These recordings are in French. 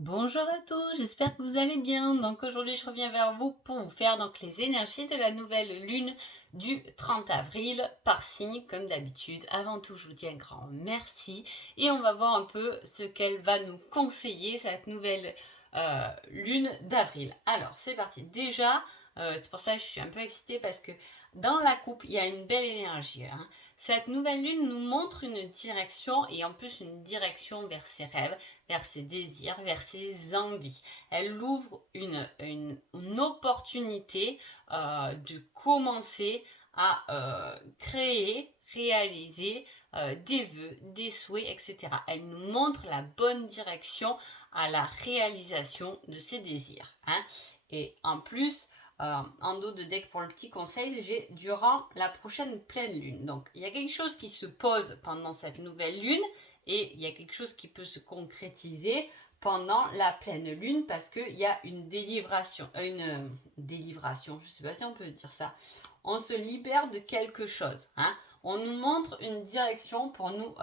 Bonjour à tous, j'espère que vous allez bien. Donc aujourd'hui je reviens vers vous pour vous faire donc les énergies de la nouvelle lune du 30 avril par signe comme d'habitude. Avant tout je vous dis un grand merci et on va voir un peu ce qu'elle va nous conseiller cette nouvelle lune d'avril. Alors c'est parti. Déjà c'est pour ça que je suis un peu excitée parce que dans la coupe il y a une belle énergie. Cette nouvelle lune nous montre une direction et en plus une direction vers ses rêves, vers ses désirs, vers ses envies. Elle ouvre une opportunité de commencer à créer, réaliser des vœux, des souhaits, etc. Elle nous montre la bonne direction à la réalisation de ses désirs. Et en plus, en dos de deck pour le petit conseil, j'ai durant la prochaine pleine lune. Donc il y a quelque chose qui se pose pendant cette nouvelle lune et il y a quelque chose qui peut se concrétiser pendant la pleine lune parce qu'il y a une délivration, je ne sais pas si on peut dire ça. On se libère de quelque chose. On nous montre une direction pour nous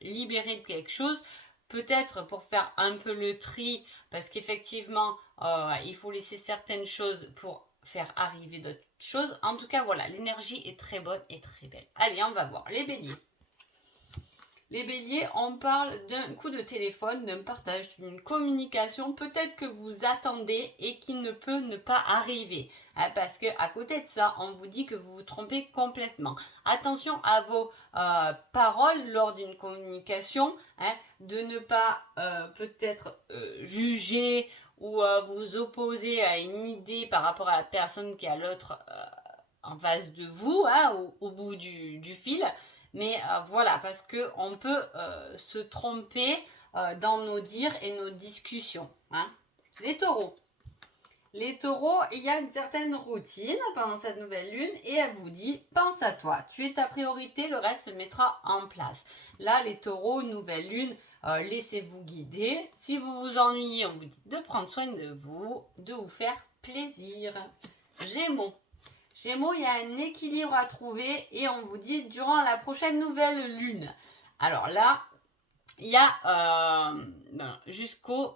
libérer de quelque chose. Peut-être pour faire un peu le tri, parce qu'effectivement, il faut laisser certaines choses pour faire arriver d'autres choses. En tout cas, voilà, l'énergie est très bonne et très belle. Allez, on va voir. Les béliers. Les béliers, on parle d'un coup de téléphone, d'un partage, d'une communication peut-être que vous attendez et qui ne peut ne pas arriver. Parce que à côté de ça, on vous dit que vous vous trompez complètement. Attention à vos paroles lors d'une communication, de ne pas peut-être juger ou vous opposer à une idée par rapport à la personne qui est à l'autre en face de vous, au bout du fil. Mais voilà, parce qu'on peut se tromper dans nos dires et nos discussions. Les taureaux. Les taureaux, il y a une certaine routine pendant cette nouvelle lune et elle vous dit, pense à toi, tu es ta priorité, le reste se mettra en place. Là, les taureaux, nouvelle lune, laissez-vous guider. Si vous vous ennuyez, on vous dit de prendre soin de vous faire plaisir. Gémeaux. Gémeaux, il y a un équilibre à trouver et on vous dit durant la prochaine nouvelle lune. Alors là, il y a jusqu'au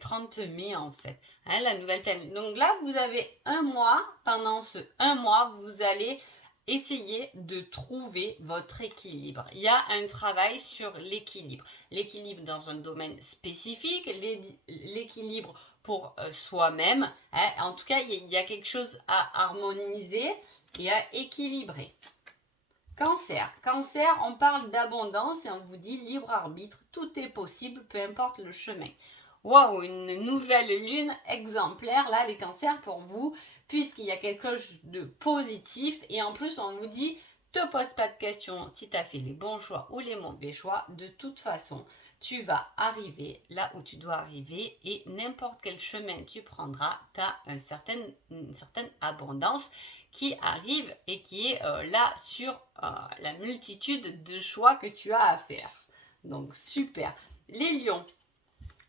30 mai en fait, la nouvelle pleine. Donc là, vous avez un mois. Pendant ce un mois, vous allez essayer de trouver votre équilibre. Il y a un travail sur l'équilibre. L'équilibre dans un domaine spécifique, l'équilibre pour soi-même. En tout cas, il y a quelque chose à harmoniser et à équilibrer. Cancer. Cancer, on parle d'abondance et on vous dit libre arbitre, tout est possible, peu importe le chemin. Waouh, une nouvelle lune exemplaire, là, les cancers pour vous, puisqu'il y a quelque chose de positif et en plus, on vous dit, te pose pas de questions si tu as fait les bons choix ou les mauvais choix. De toute façon, tu vas arriver là où tu dois arriver et n'importe quel chemin tu prendras, tu as une certaine abondance qui arrive et qui est là sur la multitude de choix que tu as à faire. Donc super. Les lions.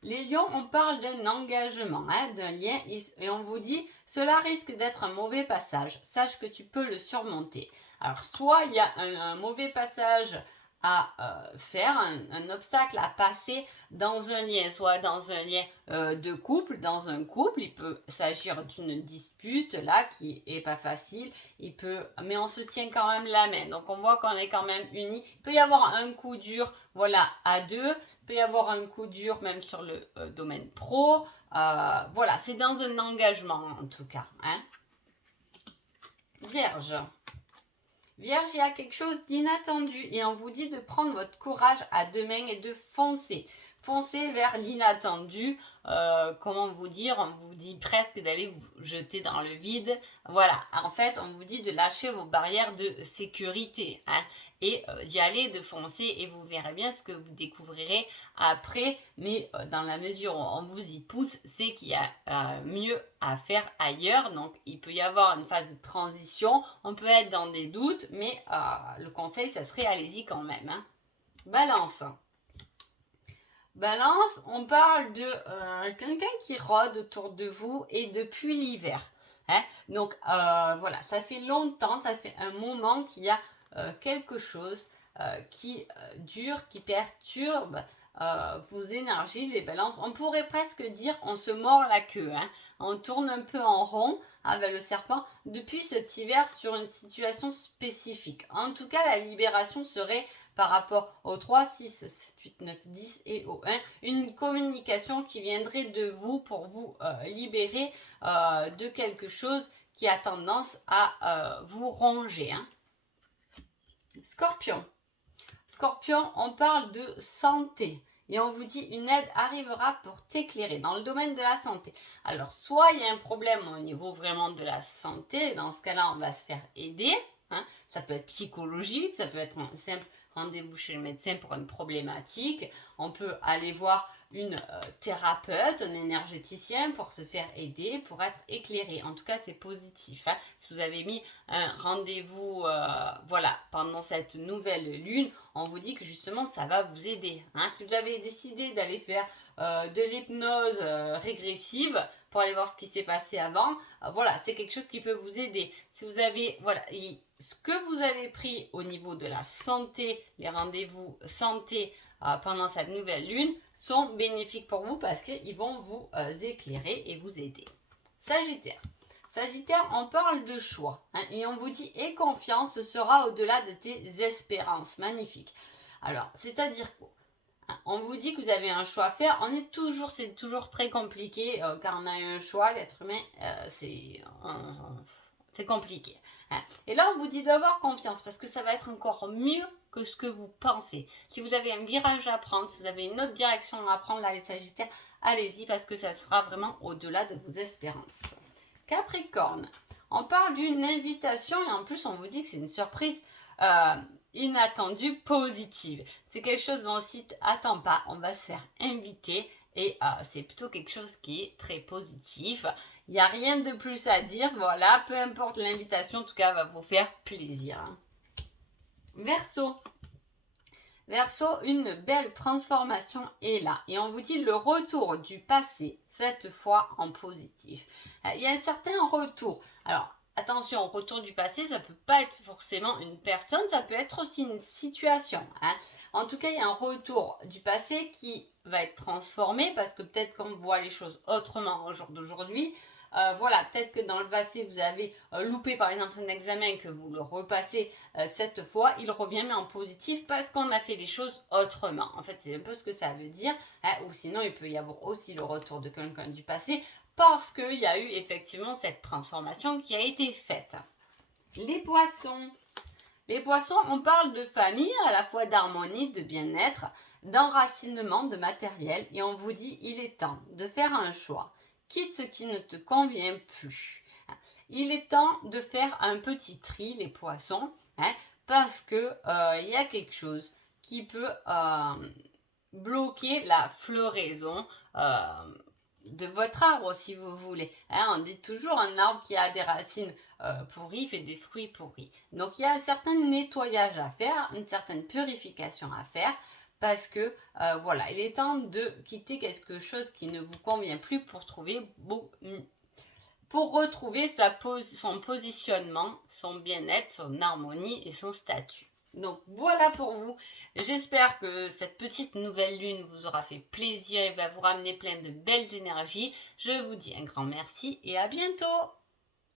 Les lions, on parle d'un engagement, d'un lien, et on vous dit, cela risque d'être un mauvais passage. Sache que tu peux le surmonter. Alors, soit il y a un mauvais passage à faire, un obstacle à passer dans un lien, soit dans un lien de couple, dans un couple, il peut s'agir d'une dispute là qui est pas facile, mais on se tient quand même la main, donc on voit qu'on est quand même unis. Il peut y avoir un coup dur, voilà, à deux, il peut y avoir un coup dur même sur le domaine pro, voilà, c'est dans un engagement en tout cas. Vierge. Vierge, il y a quelque chose d'inattendu et on vous dit de prendre votre courage à deux mains et de foncer. Foncer vers l'inattendu. Comment vous dire? On vous dit presque d'aller vous jeter dans le vide. Voilà, en fait, on vous dit de lâcher vos barrières de sécurité et d'y aller, de foncer et vous verrez bien ce que vous découvrirez après. Mais dans la mesure où on vous y pousse, c'est qu'il y a mieux à faire ailleurs. Donc, il peut y avoir une phase de transition. On peut être dans des doutes, mais le conseil, ça serait allez-y quand même. Balance. Balance, on parle de quelqu'un qui rôde autour de vous et depuis l'hiver. Donc voilà, ça fait longtemps, ça fait un moment qu'il y a quelque chose qui dure, qui perturbe vos énergies, les balances. On pourrait presque dire on se mord la queue, hein. On tourne un peu en rond avec le serpent depuis cet hiver sur une situation spécifique. En tout cas, la libération serait par rapport au 3, 6, 7, 8, 9, 10 et au 1, une communication qui viendrait de vous pour vous libérer de quelque chose qui a tendance à vous ronger, hein. Scorpion. Scorpion, on parle de santé. Et on vous dit une aide arrivera pour t'éclairer dans le domaine de la santé. Alors, soit il y a un problème au niveau vraiment de la santé, dans ce cas-là, on va se faire aider. Hein. Ça peut être psychologique, ça peut être un simple rendez-vous chez le médecin pour une problématique. On peut aller voir une thérapeute, un énergéticien pour se faire aider, pour être éclairé. En tout cas, c'est positif. Hein. Si vous avez mis un rendez-vous voilà, pendant cette nouvelle lune, on vous dit que justement, ça va vous aider. Hein. Si vous avez décidé d'aller faire de l'hypnose régressive pour aller voir ce qui s'est passé avant, voilà, c'est quelque chose qui peut vous aider. Si vous avez, voilà, ce que vous avez pris au niveau de la santé, les rendez-vous santé pendant cette nouvelle lune sont bénéfiques pour vous parce qu'ils vont vous éclairer et vous aider. Sagittaire. Sagittaire, on parle de choix hein, et on vous dit « et confiance sera au-delà de tes espérances ». Magnifique. Alors, c'est-à-dire quoi? On vous dit que vous avez un choix à faire. C'est toujours très compliqué quand on a un choix, l'être humain, c'est compliqué. Hein. Et là, on vous dit d'avoir confiance parce que ça va être encore mieux que ce que vous pensez. Si vous avez un virage à prendre, si vous avez une autre direction à prendre, là, les Sagittaires, allez-y parce que ça sera vraiment au-delà de vos espérances. Capricorne, on parle d'une invitation et en plus, on vous dit que c'est une surprise inattendue, positive. C'est quelque chose dont le site attend pas. On va se faire inviter et c'est plutôt quelque chose qui est très positif. Il n'y a rien de plus à dire. Voilà, peu importe l'invitation, en tout cas, va vous faire plaisir. Verseau. Verseau, une belle transformation est là. Et on vous dit le retour du passé, cette fois en positif. Il y a un certain retour. Alors, attention, retour du passé, ça ne peut pas être forcément une personne, ça peut être aussi une situation. Hein. En tout cas, il y a un retour du passé qui va être transformé parce que peut-être qu'on voit les choses autrement au jour d'aujourd'hui. Voilà, peut-être que dans le passé, vous avez loupé par exemple un examen que vous le repassez cette fois, il revient mais en positif parce qu'on a fait les choses autrement. En fait, c'est un peu ce que ça veut dire. Hein, ou sinon, il peut y avoir aussi le retour de quelqu'un du passé parce qu'il y a eu effectivement cette transformation qui a été faite. Les poissons. Les poissons, on parle de famille, à la fois d'harmonie, de bien-être, d'enracinement, de matériel. Et on vous dit, il est temps de faire un choix. Quitte ce qui ne te convient plus. Il est temps de faire un petit tri, les poissons, hein, parce que il y a quelque chose qui peut bloquer la floraison de votre arbre, si vous voulez. Hein, on dit toujours un arbre qui a des racines pourries fait des fruits pourris. Donc il y a un certain nettoyage à faire, une certaine purification à faire. Parce que voilà, il est temps de quitter quelque chose qui ne vous convient plus pour retrouver son positionnement, son bien-être, son harmonie et son statut. Donc voilà pour vous. J'espère que cette petite nouvelle lune vous aura fait plaisir et va vous ramener plein de belles énergies. Je vous dis un grand merci et à bientôt.